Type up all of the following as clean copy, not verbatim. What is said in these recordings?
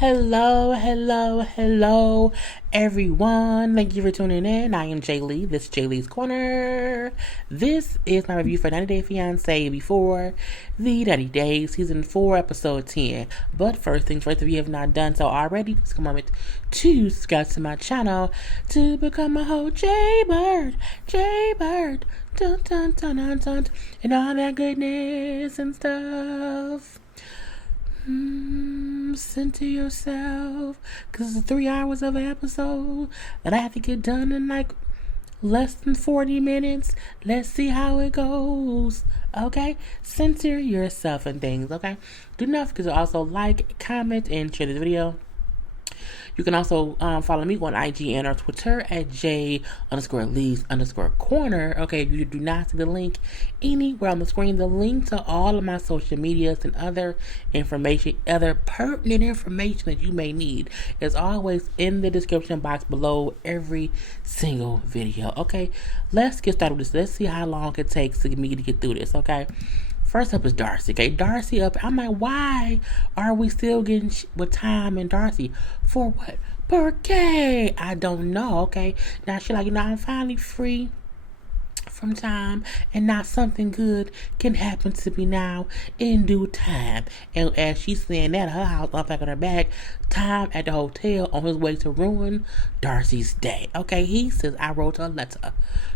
Hello, everyone. Thank you for tuning in. I am JLee. This is JLeesCorner. This is my review for 90 Day Fiance before the 90 Days, Season 4, Episode 10. But first things first, if you have not done so already, please come on to subscribe to my channel to become a whole JayBird, dun dun dun dun dun, and all that goodness and stuff. Center yourself, because it's 3 hours of an episode that I have to get done in like less than 40 minutes. Let's see how it goes. Okay, center yourself and things. Okay, do not forget to also like, comment, and share this video. You can also follow me on IG and or Twitter at J_Lees_Corner. Okay, if you do not see the link anywhere on the screen, the link to all of my social medias and other information, other pertinent information that you may need is always in the description box below every single video. Okay, let's get started with this. Let's see how long it takes for me to get through this. Okay. First up is Darcey, okay? Darcey up. I'm like, why are we still getting with Tom and Darcey? For what? Porque? I don't know, okay? Now she like, I'm finally free from time, and now something good can happen to me now in due time. And as she's saying that, her house up back on her back, Tom at the hotel on his way to ruin Darcey's day. Okay, he says, I wrote a letter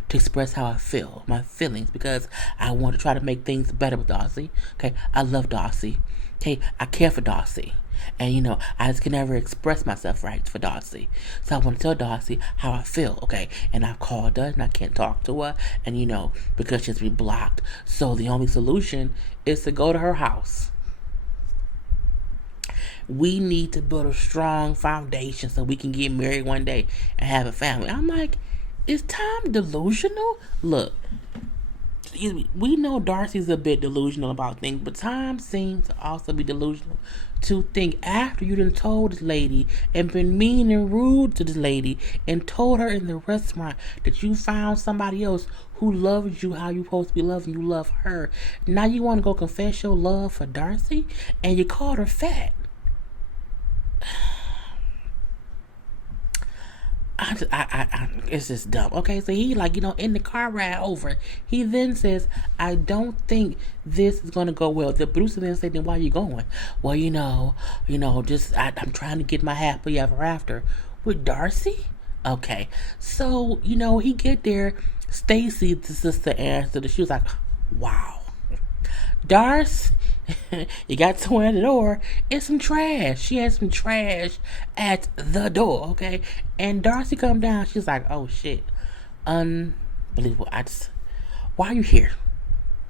to express how I feel, my feelings, because I want to try to make things better with Darcey. Okay, I love Darcey. Okay, I care for Darcey. And I just can never express myself right for Darcey. So I want to tell Darcey how I feel, okay? And I've called her and I can't talk to her. And because she's been blocked. So the only solution is to go to her house. We need to build a strong foundation so we can get married one day and have a family. I'm like, is Tom delusional? Look, we know Darcey's a bit delusional about things, but Tom seems to also be delusional to think after you done told this lady and been mean and rude to this lady and told her in the restaurant that you found somebody else who loves you how you supposed to be loved and you love her. Now you want to go confess your love for Darcey and you called her fat. It's just dumb. Okay, so he in the car ride over, he then says, I don't think this is going to go well. The producer then said, then why are you going? Well, I'm trying to get my happily ever after with Darcey. Okay, so, he get there, Stacy, the sister, answered, she was like, wow. Darce, you got someone at the door. It's some trash. She had some trash at the door, okay? And Darcey come down. She's like, oh, shit. Unbelievable. Why are you here?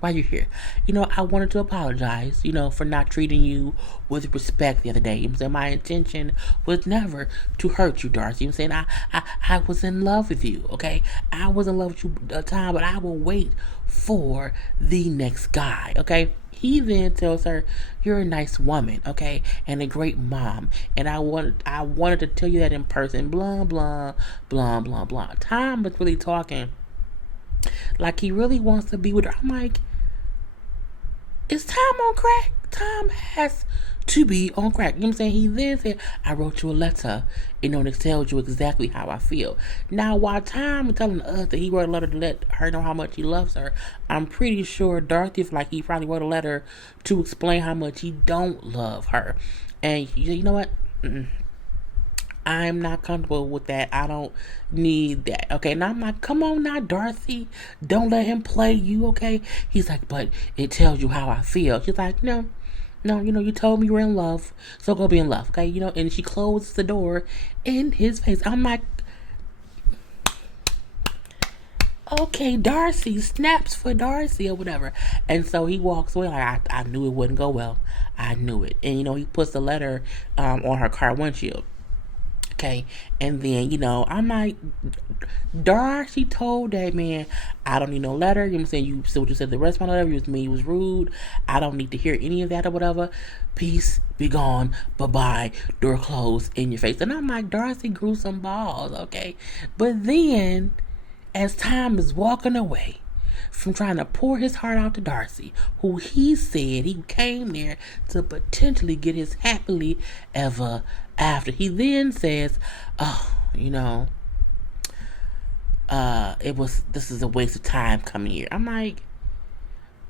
Why are you here? I wanted to apologize, for not treating you with respect the other day. My intention was never to hurt you, Darcey. I was in love with you, okay? I was in love with you at the time, but I will wait for the next guy, okay? He then tells her, you're a nice woman, okay, and a great mom, and I wanted to tell you that in person, blah, blah, blah, blah, blah. Tom was really talking like he really wants to be with her. I'm like, is Tom on crack? Tom has to be on crack. He then said, I wrote you a letter, and it tells you exactly how I feel. Now, while Tom is telling us that he wrote a letter to let her know how much he loves her, I'm pretty sure Darcey he probably wrote a letter to explain how much he don't love her. And you know what? I'm not comfortable with that. I don't need that. Okay, now I'm like, come on now, Darcey. Don't let him play you, okay? He's like, but it tells you how I feel. She's like, no, you told me you were in love, so go be in love, okay? And she closes the door in his face. I'm like, okay, Darcey snaps for Darcey or whatever. And so he walks away like, I knew it wouldn't go well. I knew it. And, he puts the letter on her car windshield. Okay, and then, I'm like, Darcey told that man, I don't need no letter. You said what you said the rest of my letter. You was rude. I don't need to hear any of that or whatever. Peace, be gone, bye-bye, door closed in your face. And I'm like, Darcey grew some balls, okay? But then, as Tom is walking away, from trying to pour his heart out to Darcey, who he said he came there to potentially get his happily ever after. He then says, oh, this is a waste of time coming here. I'm like,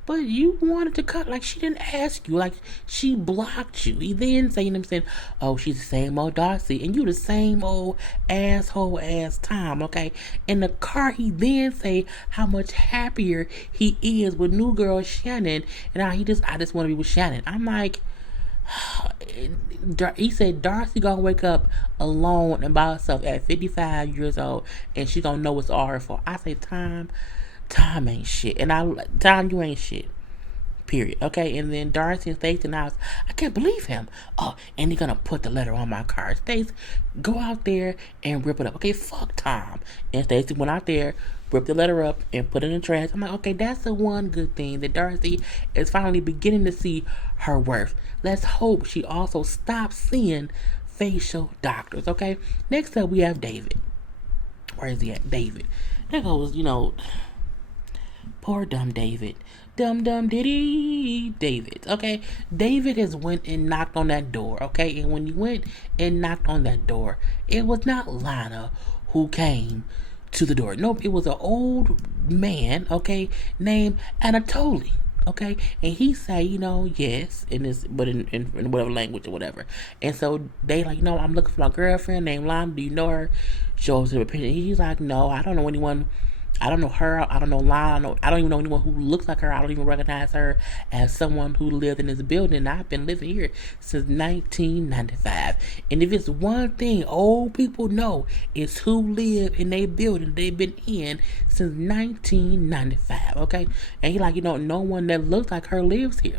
but you wanted to cut, like, she didn't ask you, like, she blocked you. He then saying, oh, she's the same old Darcey, and you the same old asshole ass Tom, okay? In the car, he then say how much happier he is with new girl Shannon, and I just want to be with Shannon. I'm like, he said Darcey gonna wake up alone and by herself at 55 years old, and she gonna know it's all her fault. I say, Tom ain't shit. And Tom, you ain't shit. Period. Okay, and then Darcey and Stacey and I can't believe him. Oh, and he gonna put the letter on my car. Stacey, go out there and rip it up. Okay, fuck Tom. And Stacey went out there, ripped the letter up, and put it in the trash. I'm like, okay, that's the one good thing, that Darcey is finally beginning to see her worth. Let's hope she also stops seeing facial doctors. Okay, next up we have David. Where is he at? David. There goes, poor dumb David. Dumb diddy David. Okay, David has went and knocked on that door. Okay, and when he went and knocked on that door, it was not Lana who came to the door. Nope, it was an old man, okay, named Anatoly. Okay, and he say, yes, in this, but in whatever language or whatever. And so they like, I'm looking for my girlfriend named Lana. Do you know her? Shows him a picture. He's like, no, I don't know anyone. I don't know her. I don't know Lana. I don't even know anyone who looks like her. I don't even recognize her as someone who lived in this building. I've been living here since 1995. And if it's one thing old people know, it's who live in a building they've been in since 1995. Okay? And he like, no one that looks like her lives here.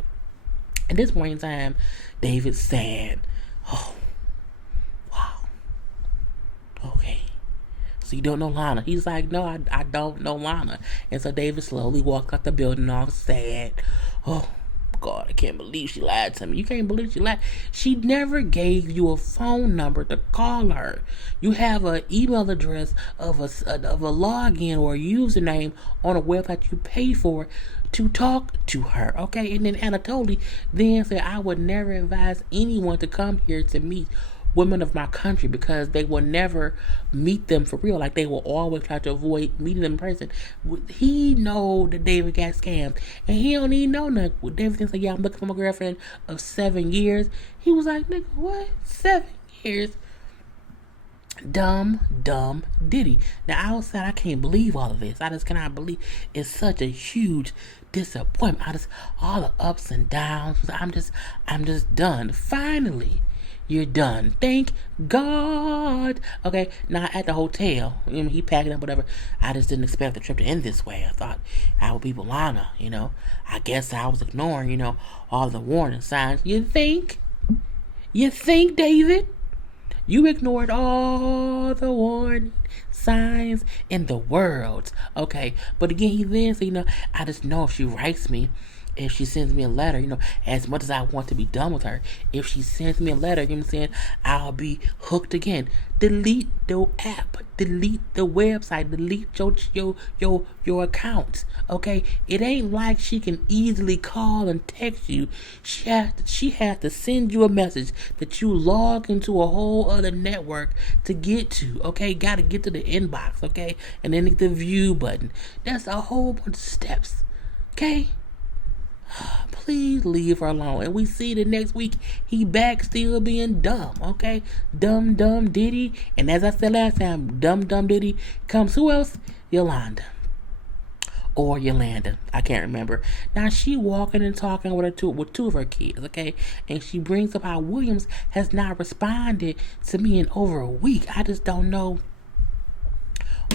At this point in time, David's sad. Oh, wow. Okay. So you don't know Lana? He's like, no, I don't know Lana. And so David slowly walks out the building all sad. Oh, God, I can't believe she lied to me. You can't believe she lied. She never gave you a phone number to call her. You have an email address of a login or a username on a website you pay for to talk to her. Okay, and then Anatoly then said, I would never advise anyone to come here to meet women of my country because they will never meet them for real. Like, they will always try to avoid meeting them in person. He know that David got scammed, and he don't even know nothing. David thinks like, yeah, I'm looking for my girlfriend of 7 years. He was like, nigga, what? 7 years? Dumb Diddy. Now outside, I can't believe all of this. I just cannot believe it's such a huge disappointment. All the ups and downs. I'm just done. Finally, you're done. Thank God. Okay, now at the hotel, he packing up whatever. I just didn't expect the trip to end this way. I thought I would be with Lana, I guess I was ignoring, all the warning signs. You think, David? You ignored all the warning signs in the world. Okay, but again, he then said, I just know if she writes me, if she sends me a letter, as much as I want to be done with her, if she sends me a letter, I'll be hooked again. Delete the app, delete the website, delete your account. Okay, it ain't like she can easily call and text you. She has to send you a message that you log into a whole other network to get to. Okay, gotta get to the inbox. Okay, and then hit the view button. That's a whole bunch of steps. Okay. Please leave her alone. And we see the next week he back still being dumb. Okay, dumb Diddy. And as I said last time, dumb Diddy comes who else? Yolanda or Yolanda, I can't remember. Now she walking and talking with two of her kids. Okay, and she brings up how Williams has not responded to me in over a week. I just don't know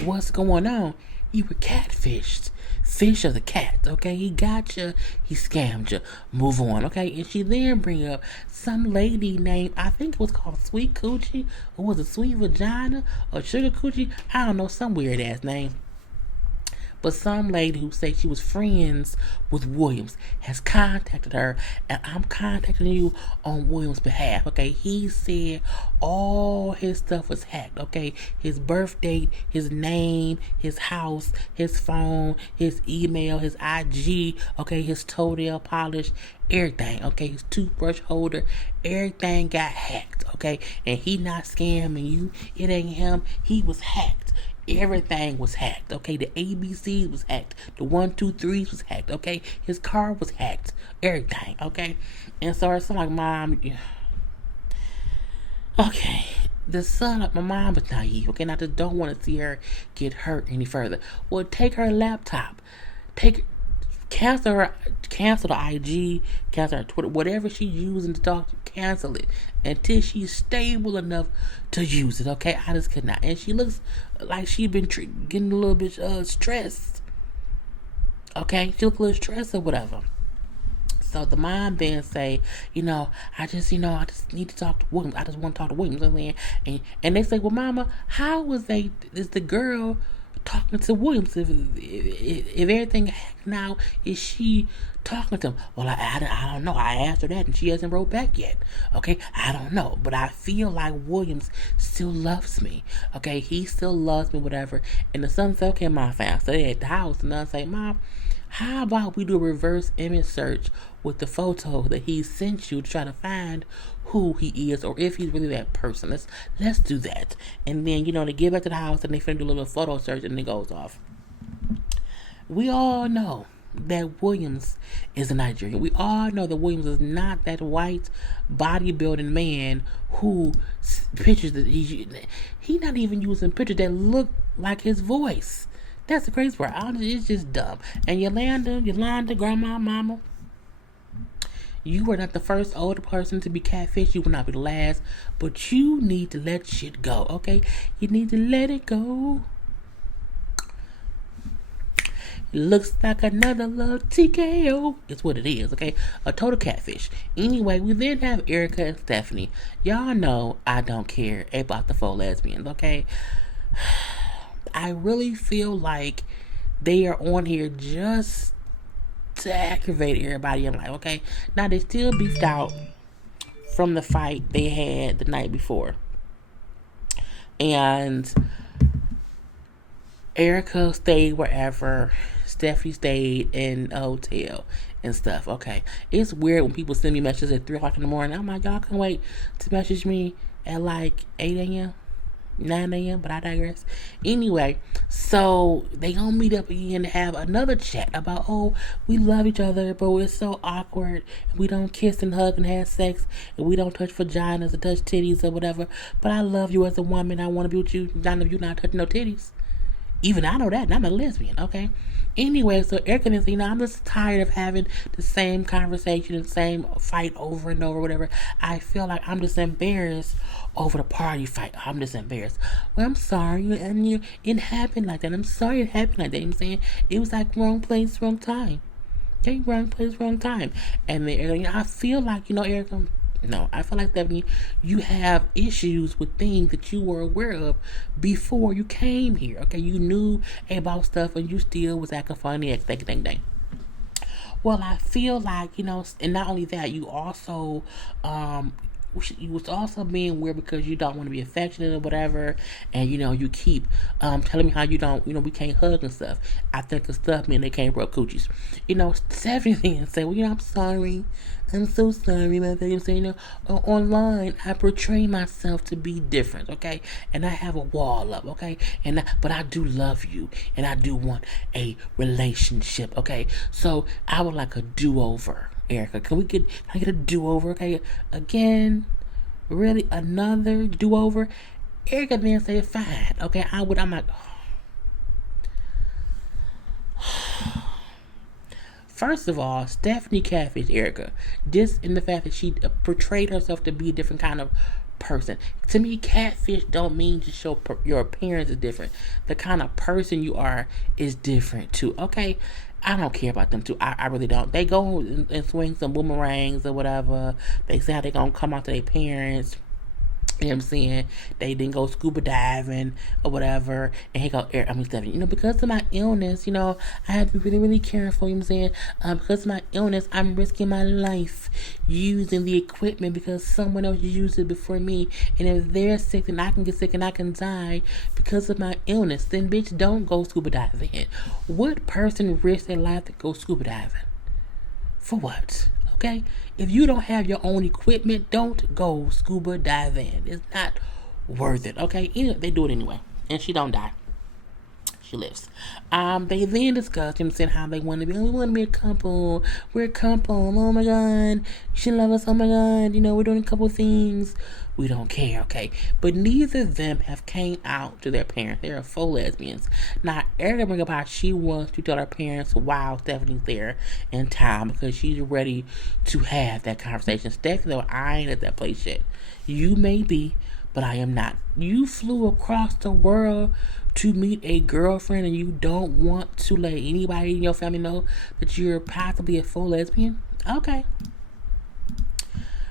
what's going on. You were catfished. Fish of the cat, okay? He got you. He scammed you. Move on, okay? And she then bring up some lady named, I think it was called Sweet Coochie, or was it Sweet Vagina, or Sugar Coochie? I don't know, some weird ass name. But some lady who said she was friends with Williams has contacted her, and I'm contacting you on Williams' behalf. Okay, he said all his stuff was hacked. Okay, his birth date, his name, his house, his phone, his email, his IG. Okay, his toenail polish, everything. Okay, his toothbrush holder, everything got hacked. Okay, and he not scamming you. It ain't him. He was hacked. Everything was hacked. Okay, the ABCs was hacked. The 123s was hacked. Okay, his car was hacked. Everything. Okay, and so it's like, Mom. Okay, the son of my mom is naive. Okay, and I just don't want to see her get hurt any further. Well, take her laptop. Cancel the IG, cancel her Twitter, whatever she's using to talk, cancel it until she's stable enough to use it. Okay, I just could not. And she looks like she's been getting a little bit stressed. Okay, she looks a little stressed or whatever. So the mom then say, I just need to talk to Williams. I just want to talk to Williams. And they say, well, Mama, how is the girl talking to Williams? If everything hacked now, is she talking to him? Well, I don't know. I asked her that, and she hasn't wrote back yet. Okay, I don't know, but I feel like Williams still loves me. Okay, he still loves me, whatever. And the son said, okay, Mom, fine. So they at the house, and I say, Mom, how about we do a reverse image search with the photo that he sent you to try to find who he is or if he's really that person. Let's do that. And then, they get back to the house and they finna do a little photo search and it goes off. We all know that Williams is a Nigerian. We all know that Williams is not that white bodybuilding man who pictures that he not even using pictures that look like his voice. That's the crazy part. It's just dumb. And Yolanda, grandma, mama, you were not the first older person to be catfished. You will not be the last. But you need to let shit go, okay? You need to let it go. It looks like another little TKO. It's what it is, okay? A total catfish. Anyway, we then have Erica and Stephanie. Y'all know I don't care about the 4 lesbians, okay? I really feel like they are on here just to aggravate everybody in life, okay? Now, they still beefed out from the fight they had the night before. And Erica stayed wherever. Stephanie stayed in a hotel and stuff, okay? It's weird when people send me messages at 3 o'clock in the morning. I'm like, y'all can wait to message me at like 8 a.m., 9 a.m., but I digress. Anyway, so they gonna meet up again to have another chat about, we love each other, but it's so awkward. We don't kiss and hug and have sex, and we don't touch vaginas or touch titties or whatever. But I love you as a woman. I want to be with you. None of you not touching no titties. Even I know that, and I'm a lesbian, okay? Anyway, so Erica said, I'm just tired of having the same conversation, the same fight over and over, whatever. I feel like I'm just embarrassed over the party fight. I'm just embarrassed. Well, I'm sorry, and it happened like that. I'm sorry it happened like that. I'm saying it was like wrong place, wrong time. Okay, wrong place, wrong time. And then Erica, I feel like, Erica, no, I feel like, Stephanie, you have issues with things that you were aware of before you came here. Okay, you knew about stuff and you still was acting funny, dang. Well, I feel like, and not only that, you also, you was also being weird because you don't want to be affectionate or whatever, and you keep telling me how you don't, we can't hug and stuff. I think the stuff mean they can't rub coochies. Stephanie and say, well, I'm sorry. I'm so sorry, my baby. Saying, online, I portray myself to be different, okay? And I have a wall up, okay? But I do love you, and I do want a relationship, okay? So I would like a do-over, Erica. Can I get a do-over, okay? Again, really, another do-over? Erica then said, fine, okay? I'm like, first of all, Stephanie catfished Erica. Just in the fact that she portrayed herself to be a different kind of person. To me, catfish don't mean just your appearance is different. The kind of person you are is different too. Okay, I don't care about them too. I really don't. They go and swing some boomerangs or whatever. They say how they gonna come out to their parents. You know what I'm saying? They didn't go scuba diving or whatever. And he go, Stephanie, because of my illness, I have to be really, really careful. You know what I'm saying? Because of my illness, I'm risking my life using the equipment because someone else used it before me. And if they're sick, then I can get sick and I can die because of my illness. Then, bitch, don't go scuba diving. What person risks their life to go scuba diving? For what? Okay? If you don't have your own equipment, don't go scuba diving. It's not worth it. Okay? They do it anyway. And she don't die. She lives. They then discussed him saying how they want to be. We want to be a couple. We're a couple. Oh my God. You should love us. Oh my God. We're doing a couple things. We don't care, okay? But neither of them have came out to their parents. They are full lesbians. Now, Erica bring up how she wants to tell her parents while Stephanie's there in town because she's ready to have that conversation. Stephanie, though, I ain't at that place yet. You may be, but I am not. You flew across the world to meet a girlfriend and you don't want to let anybody in your family know that you're possibly a full lesbian? Okay.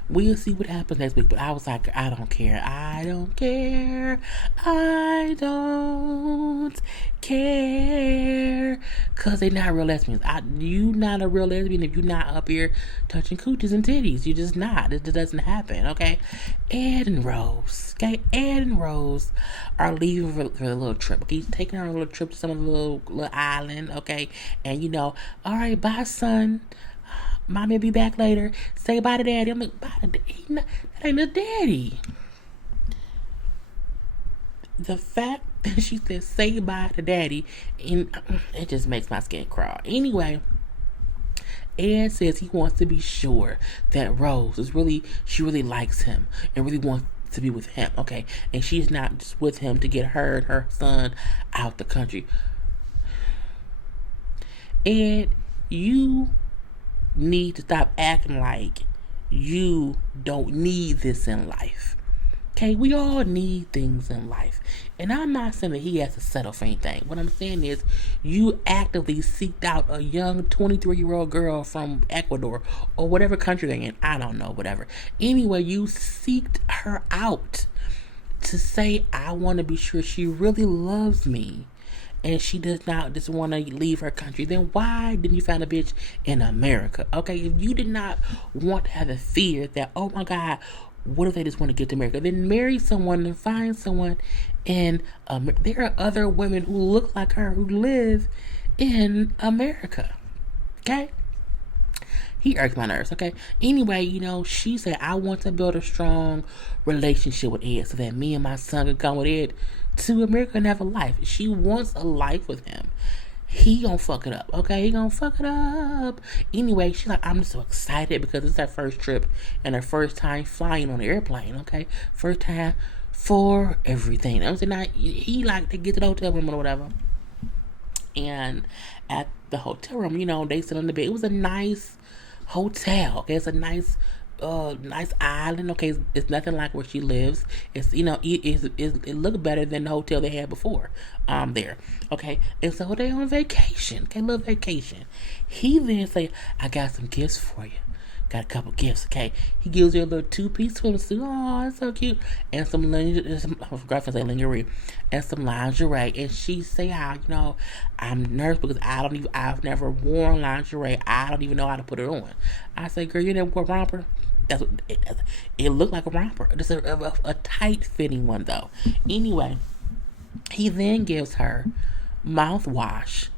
We'll see what happens next week. But I was like, I don't care. I don't care. I don't care. Because they're not real lesbians. You not a real lesbian if you're not up here touching coochies and titties. You're just not. It doesn't happen, okay? Ed and Rose, okay? Ed and Rose are leaving for a little trip. Okay? He's taking her on a little trip to some little island, okay? And, all right, bye, son. Mommy will be back later. Say bye to daddy. I'm like, bye to daddy? That ain't a daddy. The fact that she said say bye to daddy, and it just makes my skin crawl. Anyway, Ed says he wants to be sure that Rose she really likes him and really wants to be with him, okay? And she's not just with him to get her and her son out the country. Ed, you need to stop acting like you don't need this in life. Okay, we all need things in life. And I'm not saying that he has to settle for anything. What I'm saying is you actively seeked out a young 23-year-old girl from Ecuador or whatever country they're in. I don't know, whatever. Anyway, you seeked her out to say, I want to be sure she really loves me and she does not just want to leave her country. Then why didn't you find a bitch in America? Okay, if you did not want to have a fear that, oh my God, what if they just want to get to America? Then marry someone and find someone. And there are other women who look like her who live in America. Okay? He irks my nerves, okay? Anyway, she said, I want to build a strong relationship with Ed so that me and my son can come with Ed to America and have a life. She wants a life with him. He gonna fuck it up, okay? He gonna fuck it up. Anyway, she's like, I'm just so excited because it's her first trip and her first time flying on an airplane, okay? First time for everything. I'm saying, he like to get to the hotel room or whatever. And at the hotel room, they sit on the bed. It was a nice hotel, okay? It's a nice island, okay? It's nothing like where she lives. It's it looked better than the hotel they had before there, okay? And so they on vacation, okay? Little vacation. He then say, I got some gifts for you. Got a couple gifts, okay? He gives her a little 2-piece swimsuit. Oh, it's so cute. And some lingerie. And some lingerie. And she say how, I'm nervous because I've never worn lingerie. I don't even know how to put it on. I say, girl, you never wore a romper? That's what it looked like a romper. Just a tight fitting one though. Anyway, he then gives her mouthwash,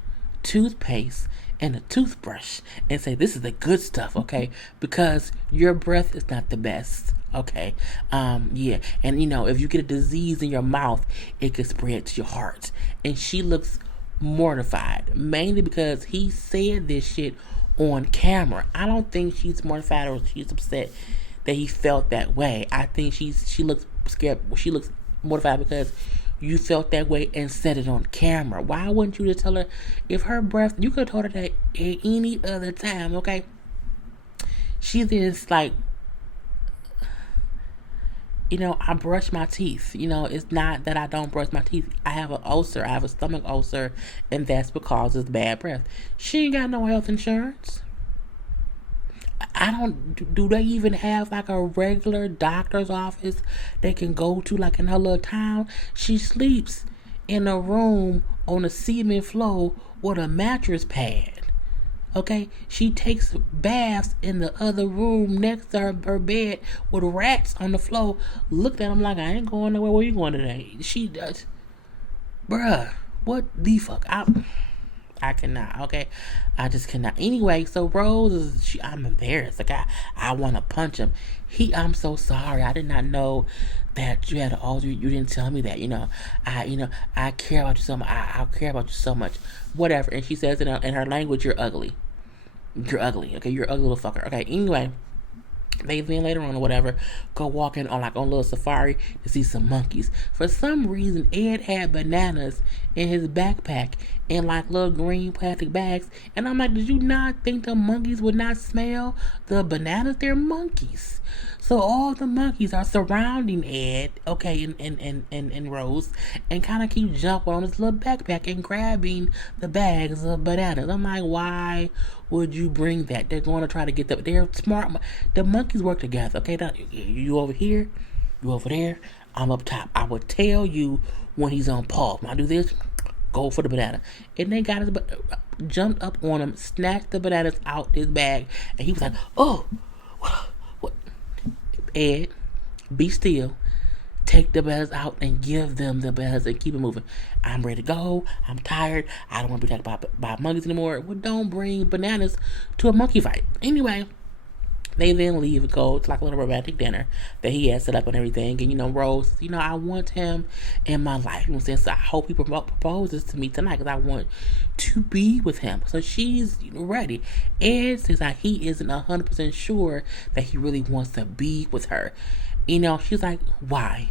toothpaste, and a toothbrush and say, this is the good stuff, okay? Because your breath is not the best, okay? Yeah. And if you get a disease in your mouth, it could spread to your heart. And she looks mortified, mainly because he said this shit on camera. I don't think she's mortified or she's upset that he felt that way. I think she looks scared. She looks mortified because you felt that way and said it on camera. Why wouldn't you just tell her if her breath, you could have told her that at any other time, okay? She just like, I brush my teeth. It's not that I don't brush my teeth. I have an ulcer. I have a stomach ulcer, and that's because it's bad breath. She ain't got no health insurance. I don't. Do they even have like a regular doctor's office they can go to, like in her little town? She sleeps in a room on a cement floor with a mattress pad. Okay, she takes baths in the other room next to her bed with rats on the floor. Looked at them like, I ain't going nowhere. Where you going today? She does, bruh. What the fuck? I cannot. Okay, I just cannot. Anyway, so Rose is. I'm embarrassed. Like I want to punch him. I'm so sorry. I did not know that you had an alter. You didn't tell me that. I care about you so much. I care about you so much. Whatever. And she says in her language, you're ugly. You're ugly. Okay, you're an ugly little fucker. Okay. Anyway. They then later on or whatever go walking on a little safari to see some monkeys. For some reason, Ed had bananas in his backpack in like little green plastic bags, and I'm like, did you not think the monkeys would not smell the bananas? They're monkeys. So all the monkeys are surrounding Ed, okay, and Rose, and kind of keep jumping on his little backpack and grabbing the bags of bananas. I'm like, why would you bring that? They're going to try to get them. They're smart. The monkeys work together, okay? You over here, you over there, I'm up top. I will tell you when he's on pause. When I do this, go for the banana. And they got his, jumped up on him, snatched the bananas out his bag, and he was like, oh, what? Ed, be still. Take the bananas out and give them the bananas and keep it moving. I'm ready to go. I'm tired. I don't want to be talking about monkeys anymore. Well, don't bring bananas to a monkey fight. Anyway, they then leave and go to like a little romantic dinner that he had set up and everything. And, Rose, I want him in my life. So I hope he proposes to me tonight because I want to be with him. So she's ready. Ed says that he isn't 100% sure that he really wants to be with her. She's like, why?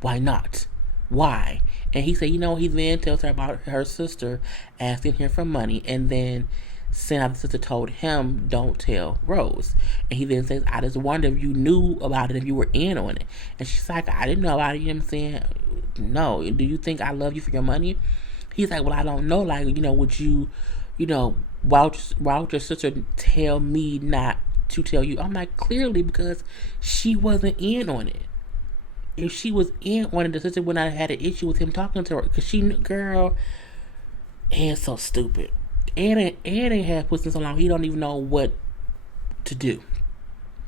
Why not? Why? And he said, he then tells her about her sister asking him for money, and then saying how the sister told him, don't tell Rose. And he then says, I just wonder if you knew about it, if you were in on it. And she's like, I didn't know about it. You know what I'm saying? No. Do you think I love you for your money? He's like, well, I don't know. Like, would you, why would your sister tell me not to tell you? I'm like, clearly because she wasn't in on it. If she was in on it, the sister would not have had an issue with him talking to her, because she knew, girl, Ed's so stupid. Ed ain't had pussy so long, he don't even know what to do.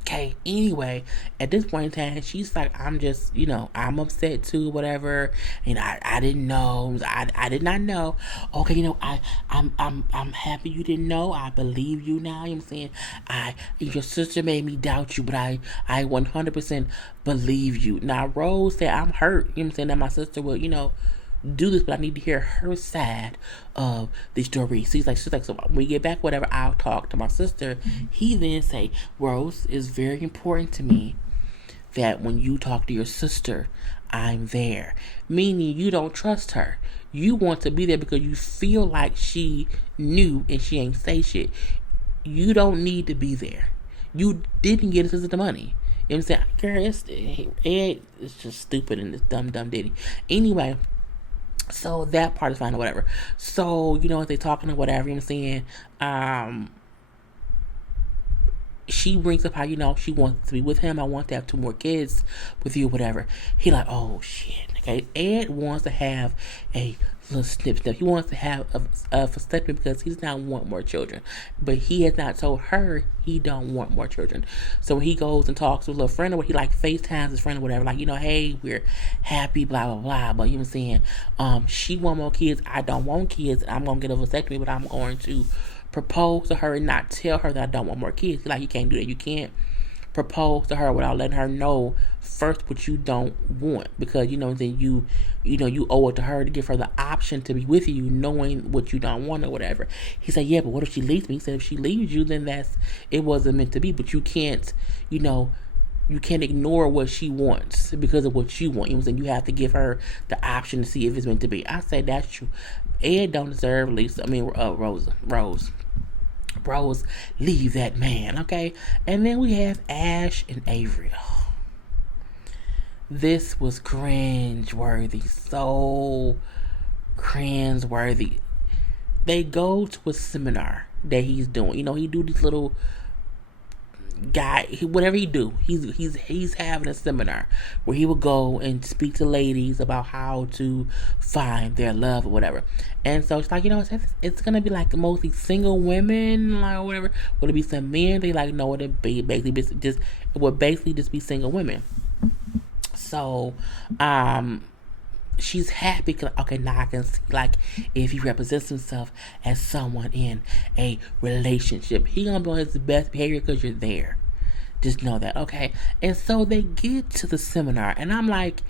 Okay, anyway, at this point in time, she's like, I'm just, I'm upset too, whatever. I didn't know. I did not know. Okay, I'm happy you didn't know. I believe you now. You know what I'm saying? Your sister made me doubt you, but I 100% believe you. Now, Rose said, I'm hurt. You know what I'm saying? That my sister will, do this, but I need to hear her side of the story. So she's like, so when we get back, whatever, I'll talk to my sister. He then say, Rose, it's very important to me that when you talk to your sister, I'm there. Meaning you don't trust her. You want to be there because you feel like she knew and she ain't say shit. You don't need to be there. You didn't get his sister the money. You know what I'm saying? Girl, it's just stupid and it's dumb ditty. Anyway, so that part is fine or whatever. So, if they're talking or whatever, you know what I'm saying? She brings up how, she wants to be with him. I want to have 2 more kids with you, whatever. He like, oh, shit. Okay, Ed wants to have a little snip. He wants to have a vasectomy because he does not want more children. But he has not told her he don't want more children. So when he goes and talks to a little friend, or he like FaceTimes his friend or whatever, like, hey, we're happy, blah, blah, blah. But you know what I'm saying? She want more kids. I don't want kids. I'm going to get a vasectomy, but I'm going to propose to her and not tell her that I don't want more kids. Like, you can't do that. You can't propose to her without letting her know first what you don't want, because then you owe it to her to give her the option to be with you, knowing what you don't want or whatever. He said, yeah, but what if she leaves me? He said, if she leaves you, then it wasn't meant to be. But you can't ignore what she wants because of what you want. You know what I'm saying? You have to give her the option to see if it's meant to be. I say that's true. Ed don't deserve Rose, leave that man, okay? And then we have Ash and Avery. Oh, this was cringeworthy. So cringeworthy. They go to a seminar that he's doing. He do these little guy, whatever he do, he's having a seminar where he would go and speak to ladies about how to find their love or whatever. And so it's like, it's gonna be like mostly single women, like or whatever. Would it be some men? They like no, it would basically just be single women. So, she's happy because, okay, now I can see, like, if he represents himself as someone in a relationship, he gonna be on his best behavior because you're there. Just know that, okay? And so they get to the seminar, and I'm like,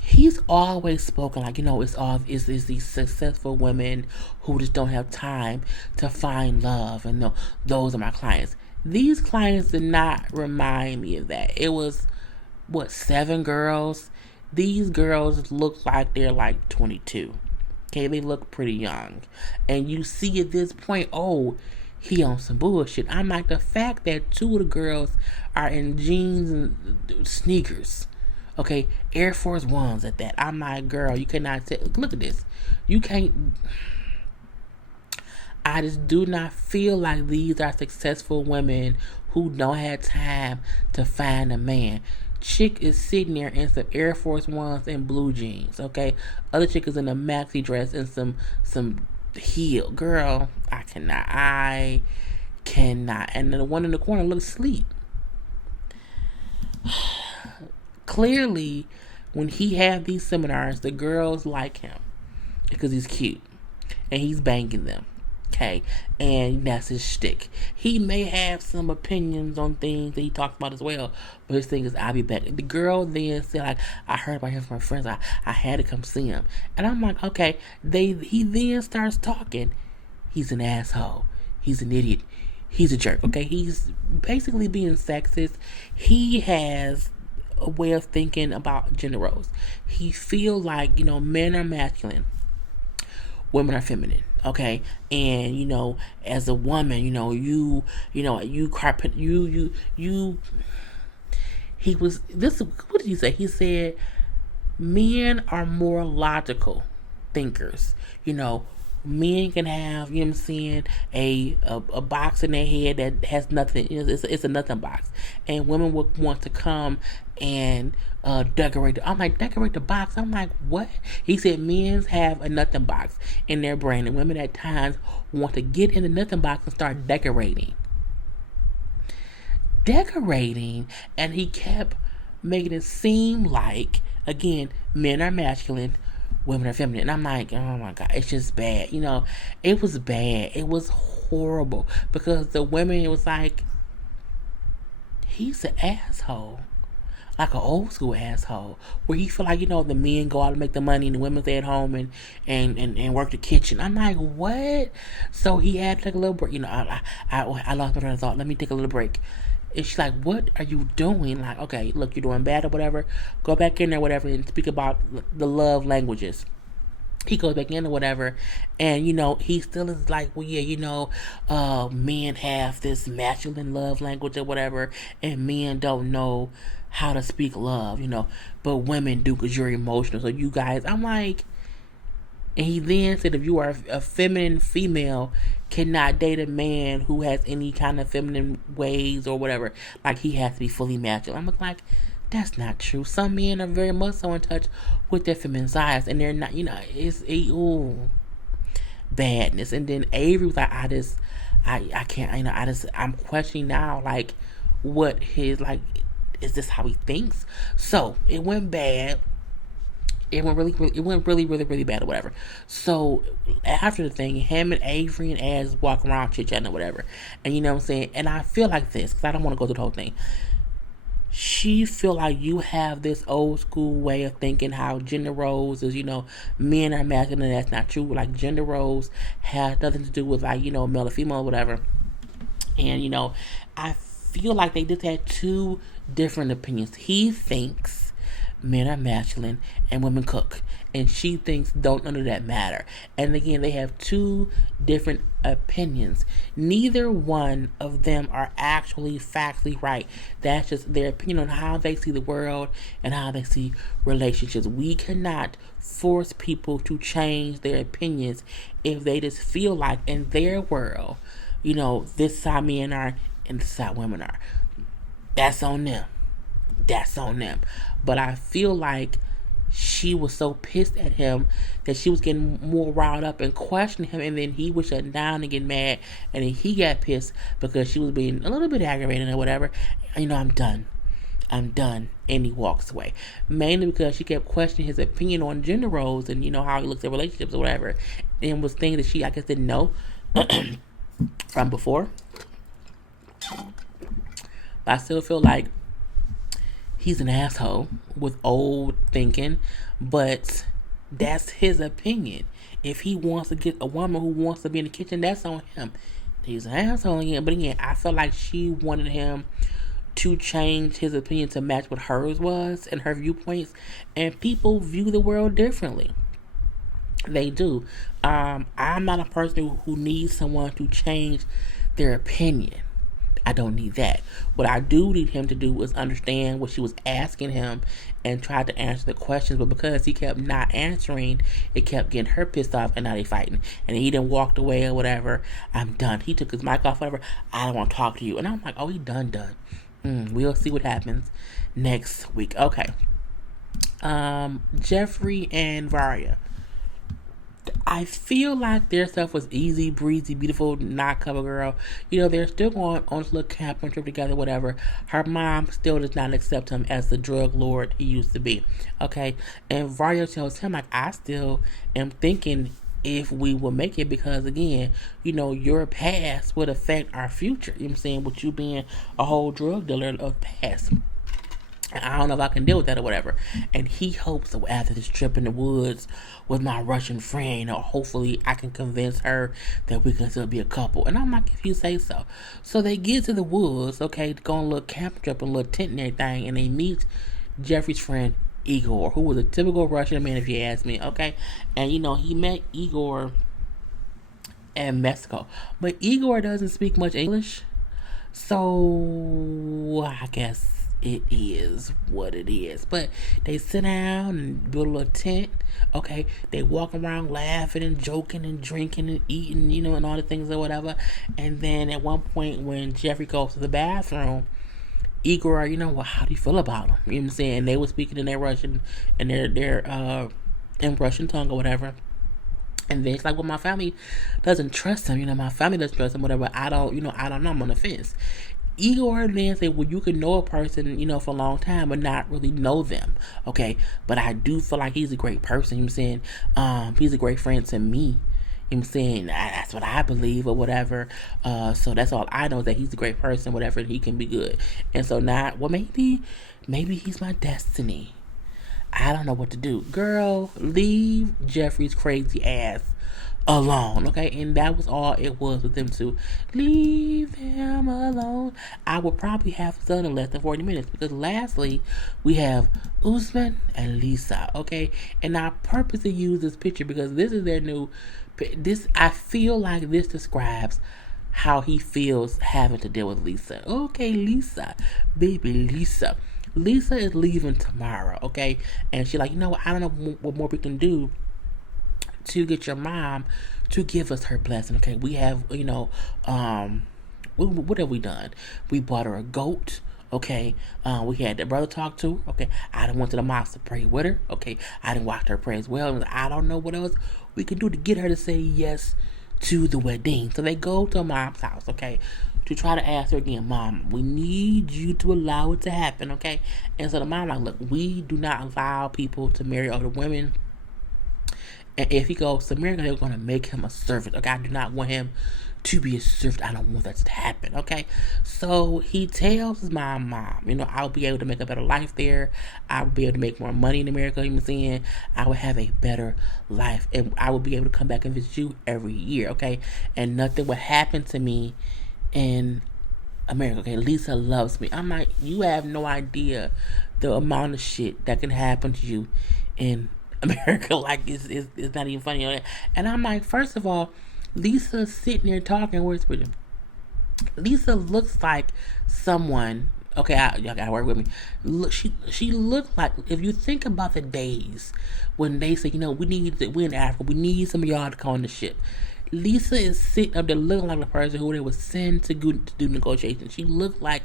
he's always spoken like, it's these successful women who just don't have time to find love, and no, those are my clients. These clients did not remind me of that. It was, 7 girls. These girls look like they're like 22. Okay, they look pretty young. And you see at this point, oh, he on some bullshit. I'm like, the fact that 2 of the girls are in jeans and sneakers. Okay, Air Force Ones at that. I'm like, girl, you cannot look at this. You can't. I just do not feel like these are successful women who don't have time to find a man. Chick is sitting there in some Air Force Ones and blue jeans, okay? Other chick is in a maxi dress and some heel. Girl, I cannot. And then the one in the corner looks asleep. Clearly, when he had these seminars, the girls like him because he's cute and he's banging them. Okay, and that's his shtick. He may have some opinions on things that he talks about as well, but his thing is, I'll be back. The girl then said, like, I heard about him from my friends. I had to come see him. And I'm like, okay. He then starts talking. He's an asshole. He's an idiot. He's a jerk. Okay, he's basically being sexist. He has a way of thinking about gender roles. He feels like, men are masculine, women are feminine. Okay, and as a woman, he was this. What did he say? He said, men are more logical thinkers. Men can have, what I'm saying, a box in their head that has nothing. It's a nothing box, and women would want to come and decorate. I'm like, decorate the box. I'm like, what? He said men have a nothing box in their brain, and women at times want to get in the nothing box and start decorating. And he kept making it seem like, again, men are masculine, women are feminine. And I'm like, oh my God, it's just bad. It was bad. It was horrible because the women, it was like, he's an asshole. Like an old school asshole, where he feel like, the men go out and make the money and the women stay at home and work the kitchen. I'm like, what? So he had to take a little break. I lost my train of thought. Let me take a little break. And she's like, what are you doing? Like, okay, look, you're doing bad or whatever. Go back in there, whatever, and speak about the love languages. He goes back in or whatever, and he still is like, well, yeah, men have this masculine love language or whatever, and men don't know how to speak love, but women do because you're emotional. So you guys, I'm like, and he then said, if you are a feminine female, cannot date a man who has any kind of feminine ways or whatever. Like, he has to be fully masculine. I'm like, that's not true. Some men are very much so in touch with their feminine sides, and they're not, it's badness. And then Avery was like, I can't, I'm questioning now, like, what his, like, is this how he thinks? So it went bad. It went really bad or whatever. So after the thing, him and Avery and Az walk around chit-chatting or whatever. And you know what I'm saying? And I feel like this, because I don't want to go through the whole thing. She feel like you have this old school way of thinking how gender roles is, men are masculine, and that's not true. Like, gender roles have nothing to do with, like, male or female or whatever. And, I feel like they just had 2 different opinions. He thinks men are masculine and women cook, and she thinks none of that matter. And again, they have 2 different opinions. Neither one of them are actually factually right. That's just their opinion on how they see the world and how they see relationships. We cannot force people to change their opinions if they just feel like in their world, this is how men are And this is how women are. That's on them. That's on them. But I feel like she was so pissed at him that she was getting more riled up and questioning him, and then he was shutting down and getting mad, and then he got pissed because she was being a little bit aggravated or whatever. I'm done. I'm done. And he walks away. Mainly because she kept questioning his opinion on gender roles and, how he looks at relationships or whatever. And was things that she, I guess, didn't know from before. But I still feel like he's an asshole with old thinking, but that's his opinion. If he wants to get a woman who wants to be in the kitchen, that's on him. He's an asshole again. But again, I felt like she wanted him to change his opinion to match what hers was and her viewpoints. And people view the world differently. They do. I'm not a person who needs someone to change their opinion. I don't need that. What I do need him to do is understand what she was asking him and try to answer the questions. But because he kept not answering, it kept getting her pissed off, and now they fighting. And he then walked away or whatever. I'm done. He took his mic off, whatever. I don't want to talk to you. And I'm like, oh, he done. We'll see what happens next week. Okay. Geoffrey and Varya. I feel like their stuff was easy, breezy, beautiful, not cover girl. They're still going on this little camping trip together, whatever. Her mom still does not accept him as the drug lord he used to be. Okay? And Varya tells him, like, I still am thinking if we will make it because, again, your past would affect our future. You know what I'm saying? With you being a whole drug dealer of the past. I don't know if I can deal with that or whatever. And he hopes that after this trip in the woods with my Russian friend, hopefully I can convince her that we can still be a couple. And I'm like, if you say so. So they get to the woods, okay, go on a little camp trip, a little tent and everything, and they meet Geoffrey's friend Igor, who was a typical Russian man, if you ask me, okay? And, he met Igor in Mexico. But Igor doesn't speak much English. So I guess it is what it is. But they sit down and build a little tent. Okay, they walk around laughing and joking and drinking and eating, and all the things or whatever. And then at one point when Geoffrey goes to the bathroom, Igor, how do you feel about him? You know what I'm saying? And they were speaking in their Russian and their in Russian tongue or whatever. And then it's like, well, my family doesn't trust him. My family doesn't trust him, whatever. I don't know. I'm on the fence. Igor then said, well, you can know a person, for a long time, but not really know them. Okay. But I do feel like he's a great person. You know what I'm saying? He's a great friend to me. You know what I'm saying? That's what I believe or whatever. So that's all I know, is that he's a great person, whatever, he can be good. And so now, well, maybe he's my destiny. I don't know what to do. Girl, leave Geoffrey's crazy ass alone, okay? And that was all it was with them two. Leave him alone. I would probably have done in less than 40 minutes because lastly, we have Usman and Lisa, okay? And I purposely use this picture because this is their new... I feel like this describes how he feels having to deal with Lisa. Okay, Lisa. Baby Lisa. Lisa is leaving tomorrow, okay? And she's like, I don't know what more we can do to get your mom to give us her blessing, okay? We have, what have we done? We bought her a goat, okay? We had the brother talk to her, okay? I done went to the mosque to pray with her, okay? I done watched her pray as well. I don't know what else we can do to get her to say yes to the wedding. So they go to mom's house, okay? To try to ask her again, Mom, we need you to allow it to happen, okay? And so the mom like, look, we do not allow people to marry other women. And if he goes to America, they're going to make him a servant, okay? I do not want him to be a servant. I don't want that to happen, okay? So he tells his mom, I'll be able to make a better life there. I'll be able to make more money in America, you know what I'm saying? I will have a better life. And I will be able to come back and visit you every year, okay? And nothing will happen to me in America, okay? Lisa loves me. I'm like, you have no idea the amount of shit that can happen to you in America. Like, it's not even funny. And I'm like, first of all, Lisa's sitting there talking, whispering. Lisa looks like someone. Okay, y'all gotta work with me. Look, she looked like, if you think about the days when they say, we're in Africa, we need some of y'all to come on the ship. Lisa is sitting up there looking like the person who they was sent to do negotiations. She looked like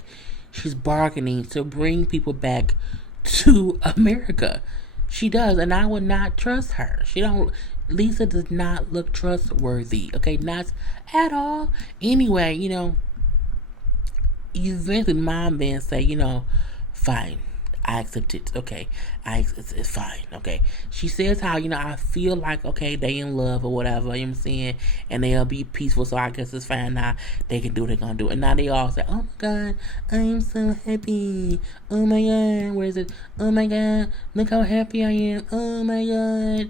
she's bargaining to bring people back to America. She does, and I would not trust her. She don't. Lisa does not look trustworthy. Okay, not at all. Anyway, eventually mom then say, fine. I accept it. Okay. It's fine. Okay. She says how, I feel like, okay, they in love or whatever, you know what I'm saying? And they'll be peaceful, so I guess it's fine now. They can do what they're gonna do. And now they all say, oh my God, I'm so happy. Oh my God, where is it? Oh my God, look how happy I am. Oh my God.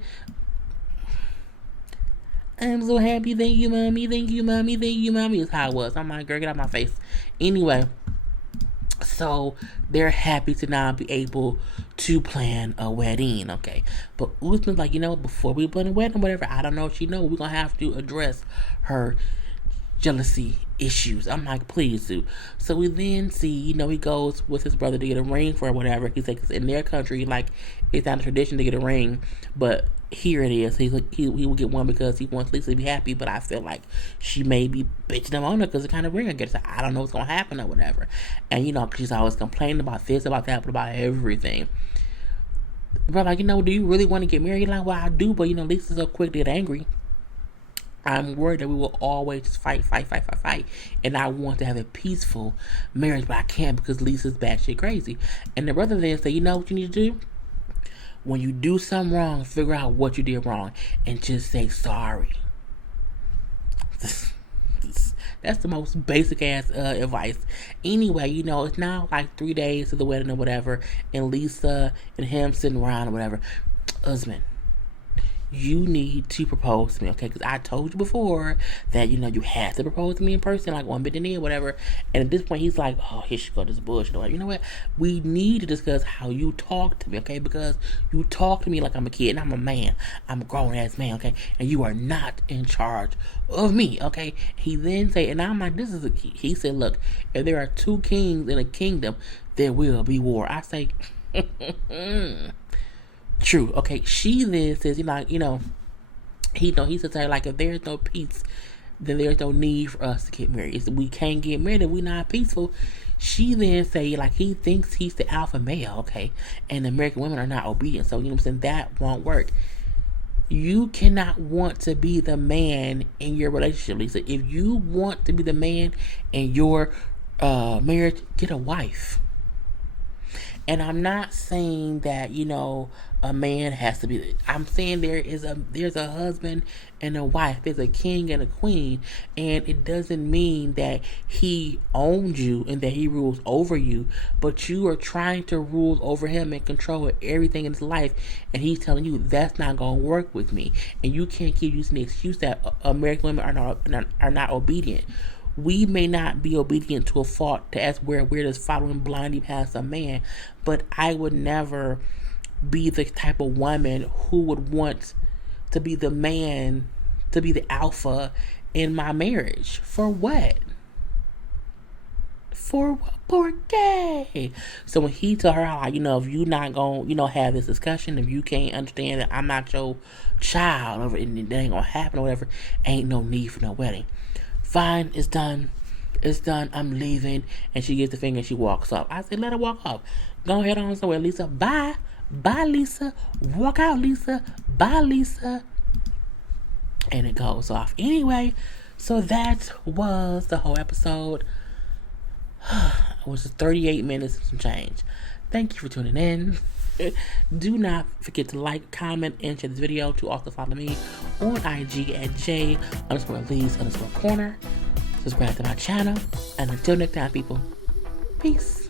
I'm so happy. Thank you, mommy. Thank you, mommy. Thank you, mommy. Is how it was. I'm like, girl, get out of my face. Anyway, so they're happy to now be able to plan a wedding, okay? But Usman's like, before we plan a wedding, whatever, I don't know if she knows, we're gonna have to address her jealousy issues. I'm like, please do. So we then see, he goes with his brother to get a ring for whatever. He says in their country, like, it's not a tradition to get a ring, but here it is. He will get one because he wants Lisa to be happy, but I feel like she may be bitching him on her because the kind of ring I get. So I don't know what's going to happen or whatever. And, she's always complaining about this, about that, but about everything. But, like, do you really want to get married? Like, well, I do, but, Lisa's so quick to get angry. I'm worried that we will always fight. And I want to have a peaceful marriage, but I can't because Lisa's batshit crazy. And the brother then say, you know what you need to do? When you do something wrong, figure out what you did wrong and just say sorry. That's the most basic ass advice. Anyway, it's now like 3 days to the wedding or whatever, and Lisa and him sitting around or whatever. Usman, you need to propose to me, okay? Because I told you before that, you have to propose to me in person, like one bit in there, whatever. And at this point, he's like, oh, here she goes, this bullshit. You know what? We need to discuss how you talk to me, okay? Because you talk to me like I'm a kid, and I'm a man. I'm a grown-ass man, okay? And you are not in charge of me, okay? He then say, and I'm like, this is a key. He said, look, if there are two kings in a kingdom, there will be war. I say, true. Okay, she then says, he says to her, like, if there's no peace, then there's no need for us to get married. If we can't get married if we're not peaceful. She then say, like, he thinks he's the alpha male, okay, and American women are not obedient, so, that won't work. You cannot want to be the man in your relationship, Lisa. If you want to be the man in your marriage, get a wife. And I'm not saying that, a man has to be. I'm saying there's a husband and a wife. There's a king and a queen. And it doesn't mean that he owns you and that he rules over you. But you are trying to rule over him and control everything in his life. And he's telling you that's not going to work with me. And you can't keep using the excuse that American women are not obedient. We may not be obedient to a fault to us where we're just following blindly past a man, but I would never be the type of woman who would want to be the man, to be the alpha in my marriage. For what? For qué? So when he told her, like, if you're not going to, have this discussion, if you can't understand that I'm not your child, and it ain't going to happen or whatever, ain't no need for no wedding. Fine, it's done. I'm leaving. And she gives the finger and she walks off. I said, let her walk off. Go ahead on somewhere, Lisa. Bye. Bye, Lisa. Walk out, Lisa. Bye, Lisa. And it goes off. Anyway, so that was the whole episode. It was 38 minutes and some change. Thank you for tuning in. Do not forget to like, comment, and share this video. To also follow me on IG at J_Lees_Corner. Subscribe to my channel. And until next time, people, peace.